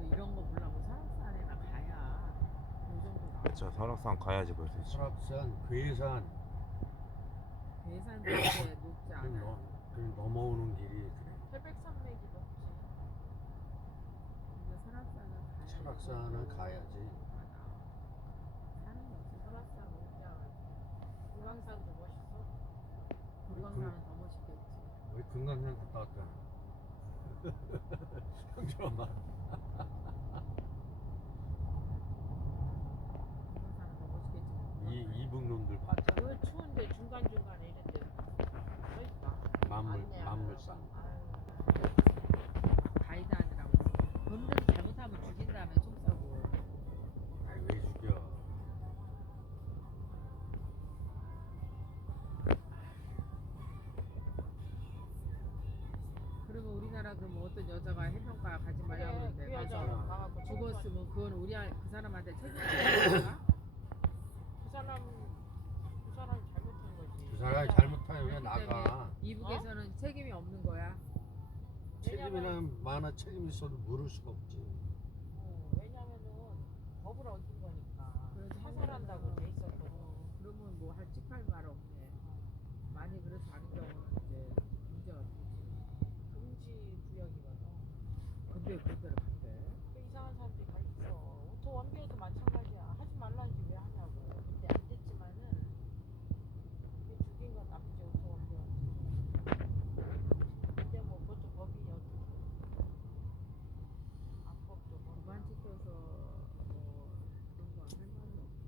그래도 이런 거 보려면 설악산에나 가야 이 정도 나와. 그렇죠. 설악산 가야지 볼 수 있죠. 설악산, 괴산 계산도 이렇게 높지 그 않아. 넘- 그 넘어오는 길이 그래. 태백산맥이 높지. 근데 설악산은 가야 설악산은 가야지. 설악산. 금강산도 멋있어. 금강산은 더 멋있겠지. 우리 금강산 갔다 왔잖아. 형들엄마 금강산은 더 멋있겠지. 이 이북 놈들 봤잖아. 그 추운데 중간중간에 이런 데 서 있다. 만물 만물상. 아유. 가이드 하느라고. 건너서 잘못하면 죽인 다음에 총 쏘고. 아이 왜 죽여? 그리고 우리나라 그럼 어떤 여자가 해변가 가지 말라고 그래, 그러는데 그 여자 가갖고 죽었으면 그건 우리 아- 그 사람한테 책임져야 그 사람 그 사람이 잘못한 거지. 그 사람이 잘못하면 왜 나가? 이북에서는 책임이 없는 거야. 책임이나 많아 책임 있어도 물을 수가 없지. 어, 왜냐면은 법을 어긴 거니까. 그래서 사살한다고 돼. 어, 그러면 뭐할 찍할 말 없네. 많이 그래서 하는 경우는 이제 문제가 되지. 금지 구역이거든. 근데 그때를 갔대. 그 이상한 사람들이 다 있어. 오토 원비에도 마찬가지야. 하지 말라는지 왜 하냐고. 근데 안 됐지만은 그게 죽인 건 나쁘지 오토 원비한테. 근데 뭐 그것도 법이 어떻게 악법도 뭐. 무반 찍혀서 뭐 그런 거 할 말은 없지.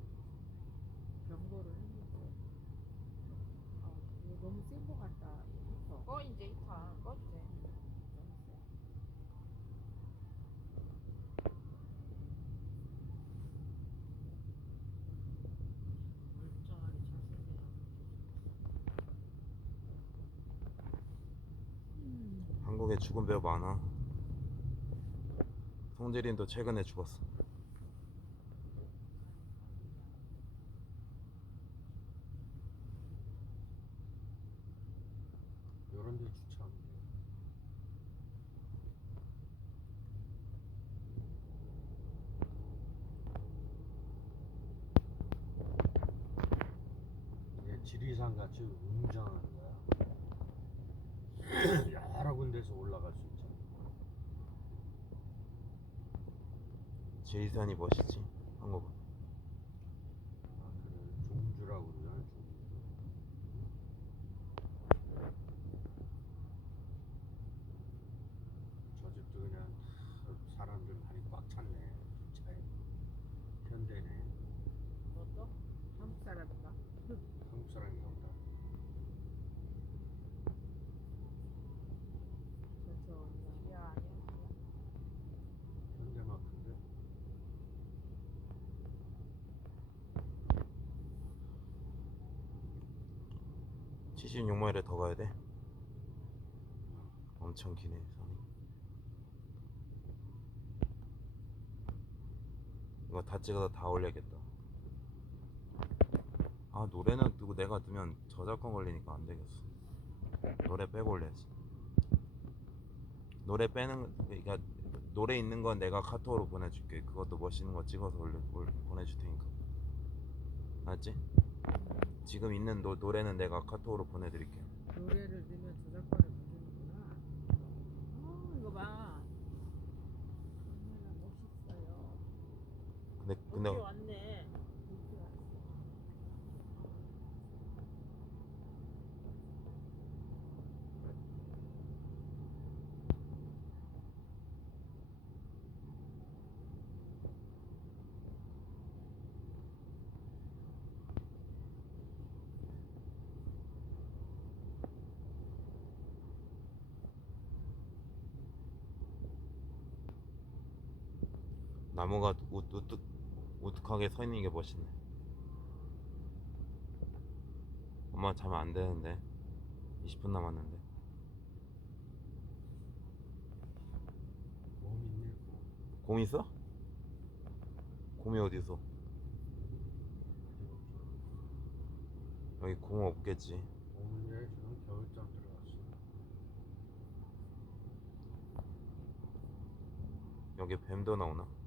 경고를 했는데. 아, 이거 너무 센 거 같다. 히터. 꺼 이제 이타 꺼도 돼. 너무 세. 멀쩡하게 자세히. 한국에 죽은 배우 많아. 송재린도 최근에 죽었어. 이게 지리산 같이 웅장한 거야. 여러 군데서 올라갈 수 있잖아. 지리산이 멋있지. 한국은. 아, 그래. 종주라고 그러잖아, 종주. 저 집도 그냥 다 사람들 많이 꽉 찼네. 주차에. 현대네. 너도? 한국 사람인가? 한국 사람인가 보다. 그래서 야 아니야. 현대마크인데. 칠 76마일에 더 가야 돼. 엄청 기네 산이. 이거 다 찍어서 다 올려야겠다. 아 노래는 뜨고 내가 뜨면 저작권 걸리니까 안 되겠어. 노래 빼고 올려야지. 노래 빼는 그러니까 노래 있는 건 내가 카톡으로 보내줄게. 그것도 멋있는 거 찍어서 올려 올, 보내줄 테니까. 알았지? 지금 있는 노, 노래는 내가 카톡으로 보내드릴게. 노래를 넣으면 저작권을 부르는구나. 어, 이거 봐. 얼마나 멋있어요. 근데 근데 여기 왔 나무가 우, 우뚝 우뚝하게 서 있는 게 멋있네. 엄마 자면 안 되는데 20분 남았는데 곰 있네. 곰 있어? 곰이 어디 있어? 어디 없어. 여기 곰 없겠지. 지금 들어갔어. 여기 뱀도 나오나?